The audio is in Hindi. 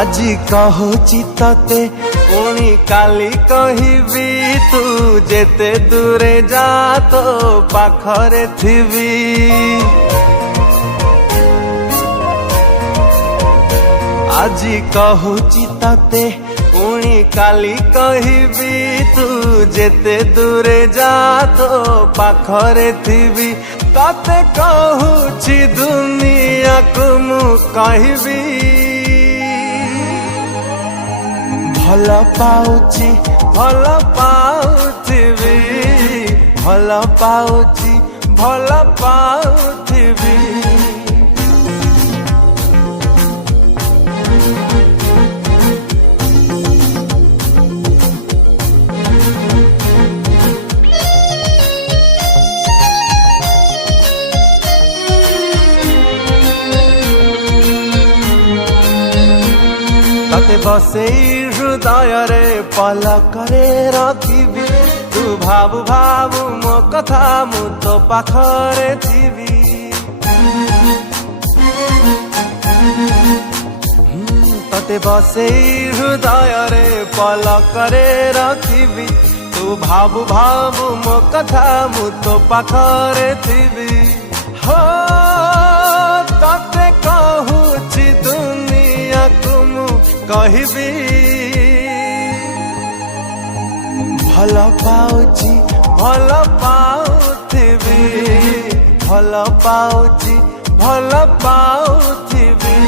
আজি কহুচি ততে পুনি কালি কহিবি তু যেতে দূরে যা তো পাখরে থিবি। আজি কহুচি ততে পুনি কালি কহিবি তু যেতে দূরে যা তো পাখরে থিবি। ততে কহুচি দুনিয়াকু মু কহিবি ভাল পাউছি ভাল পাউথিবি, ভাল পাউছি ভাল পাউথিবি। तते बसेई हृदय रे पलकरे रखिबी तू भाबु भाबु मो कथा मु तो पाखरे थिबी। तते बसेई हृदय रे पलकरे रखिबी तू भाबु भाबु मो कथा मु तो पाखरे थिबी। हो तते कहुछि दुनिया को कहिबी ভাল পাউছি ভাল পাউথিবি, ভাল পাউছি ভাল পাউথিবি।